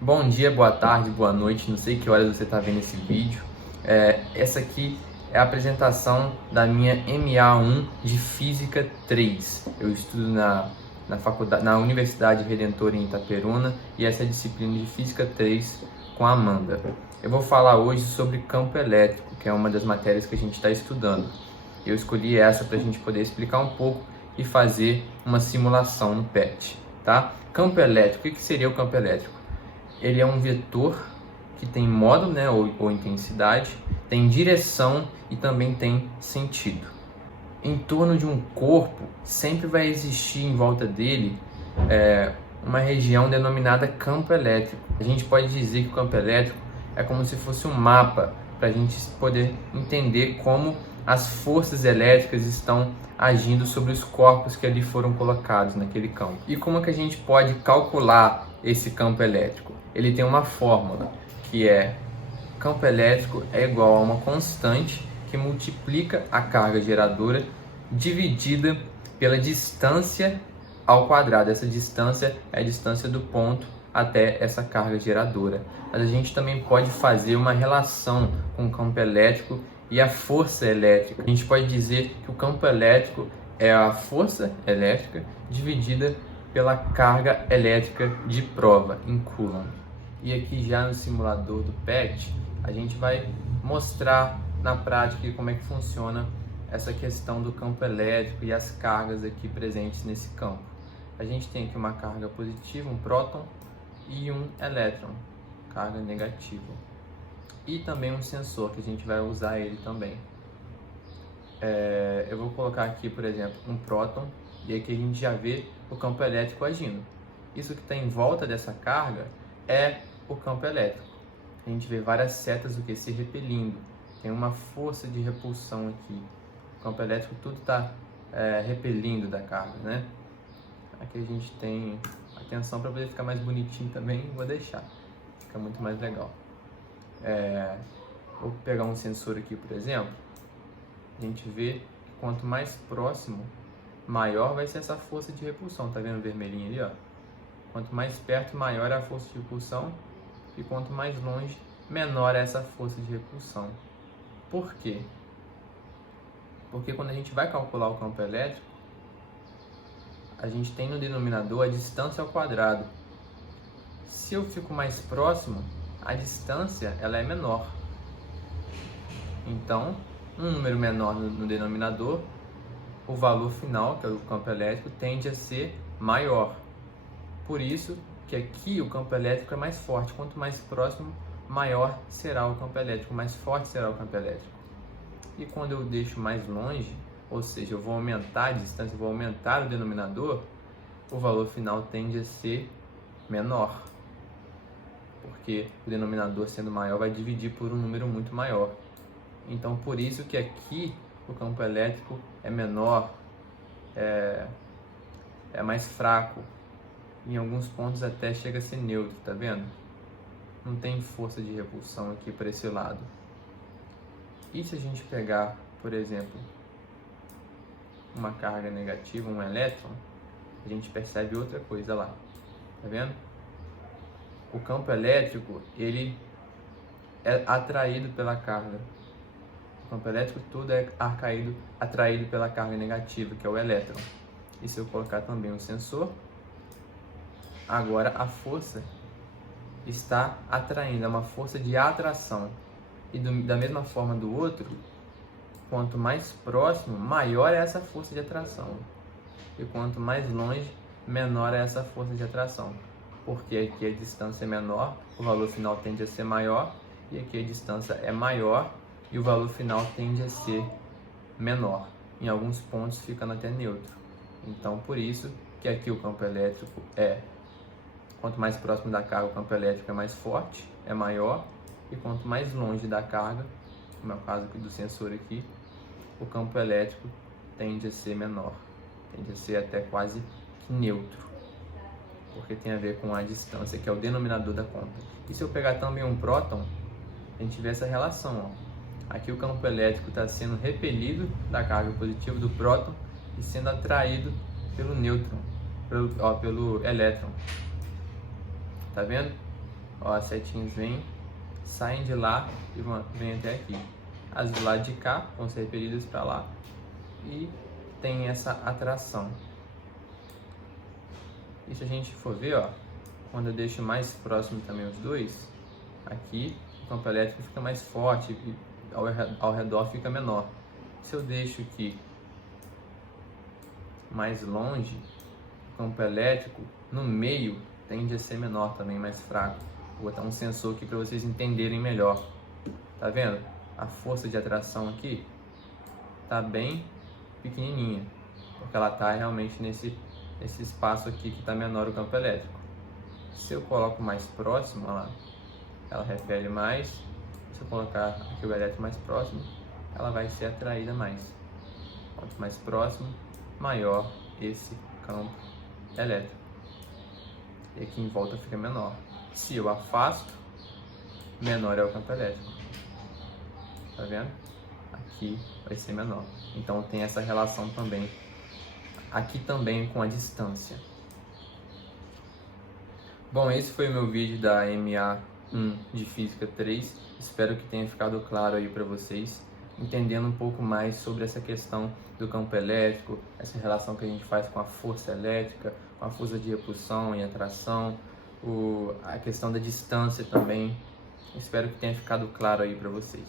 Bom dia, boa tarde, boa noite, não sei que horas você está vendo esse vídeo. Essa aqui é a apresentação da minha MA1 de Física 3. Eu estudo na Universidade Redentora em Itaperuna e essa é a disciplina de Física 3 com a Amanda. Eu vou falar hoje sobre campo elétrico, que é uma das matérias que a gente está estudando. Eu escolhi essa para a gente poder explicar um pouco e fazer uma simulação no PET, tá? Campo elétrico, o que seria o campo elétrico? Ele é um vetor que tem modo, né, ou intensidade, tem direção e também tem sentido. Em torno de um corpo, sempre vai existir em volta dele uma região denominada campo elétrico. A gente pode dizer que o campo elétrico é como se fosse um mapa para a gente poder entender como as forças elétricas estão agindo sobre os corpos que ali foram colocados naquele campo. E como é que a gente pode calcular esse campo elétrico? Ele tem uma fórmula que é: campo elétrico é igual a uma constante que multiplica a carga geradora dividida pela distância ao quadrado. Essa distância é a distância do ponto até essa carga geradora. Mas a gente também pode fazer uma relação com o campo elétrico e a força elétrica. A gente pode dizer que o campo elétrico é a força elétrica dividida pela carga elétrica de prova em Coulomb. E aqui já no simulador do PET, a gente vai mostrar na prática como é que funciona essa questão do campo elétrico e as cargas aqui presentes nesse campo. A gente tem aqui uma carga positiva, um próton, e um elétron, carga negativa. E também um sensor, que a gente vai usar ele também. Eu vou colocar aqui, por exemplo, um próton, e aqui a gente já vê o campo elétrico agindo. Isso que está em volta dessa carga é o campo elétrico. A gente vê várias setas se repelindo. Tem uma força de repulsão aqui. O campo elétrico tudo está repelindo da carga, né? Aqui a gente tem atenção para poder ficar mais bonitinho também, vou deixar. Fica muito mais legal. Vou pegar um sensor aqui, por exemplo. A gente vê que quanto mais próximo, maior vai ser essa força de repulsão. Tá vendo o vermelhinho ali, ó? Quanto mais perto, maior é a força de repulsão. E quanto mais longe, menor é essa força de repulsão. Por quê? Porque quando a gente vai calcular o campo elétrico, a gente tem no denominador a distância ao quadrado. Se eu fico mais próximo, a distância ela é menor. Então, um número menor no denominador, o valor final, que é o campo elétrico, tende a ser maior. Por isso que aqui o campo elétrico é mais forte. Quanto mais próximo, maior será o campo elétrico, mais forte será o campo elétrico. E quando eu deixo mais longe, ou seja, eu vou aumentar a distância, eu vou aumentar o denominador, o valor final tende a ser menor. Porque o denominador sendo maior vai dividir por um número muito maior. Então, por isso que aqui o campo elétrico é menor, é mais fraco. Em alguns pontos até chega a ser neutro, tá vendo? Não tem força de repulsão aqui para esse lado. E se a gente pegar, por exemplo, uma carga negativa, um elétron, a gente percebe outra coisa lá, tá vendo? O campo elétrico, ele é atraído pela carga. O campo elétrico todo é atraído pela carga negativa, que é o elétron. E se eu colocar também um sensor, agora a força está atraindo, é uma força de atração. E da mesma forma do outro, quanto mais próximo, maior é essa força de atração. E quanto mais longe, menor é essa força de atração. Porque aqui a distância é menor, o valor final tende a ser maior, e aqui a distância é maior e o valor final tende a ser menor. Em alguns pontos ficando até neutro. Então, por isso que aqui o campo elétrico quanto mais próximo da carga, o campo elétrico é mais forte, é maior, e quanto mais longe da carga, como é o caso aqui do sensor aqui, o campo elétrico tende a ser menor, tende a ser até quase que neutro, porque tem a ver com a distância, que é o denominador da conta. E se eu pegar também um próton, a gente vê essa relação, ó. Aqui o campo elétrico está sendo repelido da carga positiva do próton e sendo atraído pelo nêutron, pelo elétron. Tá vendo? Ó, as setinhas vêm, saem de lá e vêm até aqui. As do lado de cá vão ser repelidas para lá e tem essa atração. E se a gente for ver, ó, quando eu deixo mais próximo também os dois, aqui o campo elétrico fica mais forte e ao redor fica menor. Se eu deixo aqui mais longe, o campo elétrico no meio tende a ser menor também, mais fraco. Vou botar um sensor aqui para vocês entenderem melhor. Tá vendo? A força de atração aqui tá bem pequenininha, porque ela tá realmente nesse espaço aqui que tá menor o campo elétrico. Se eu coloco mais próximo, ó lá, ela repele mais. Se eu colocar aqui o elétron mais próximo, ela vai ser atraída mais. Quanto mais próximo, maior esse campo elétrico. E aqui em volta fica menor. Se eu afasto, menor é o campo elétrico. Tá vendo? Aqui vai ser menor. Então tem essa relação também. Aqui também com a distância. Bom, esse foi o meu vídeo da MA1 de Física 3. Espero que tenha ficado claro aí para vocês, entendendo um pouco mais sobre essa questão do campo elétrico, essa relação que a gente faz com a força elétrica, com a força de repulsão e atração, a questão da distância também. Espero que tenha ficado claro aí para vocês.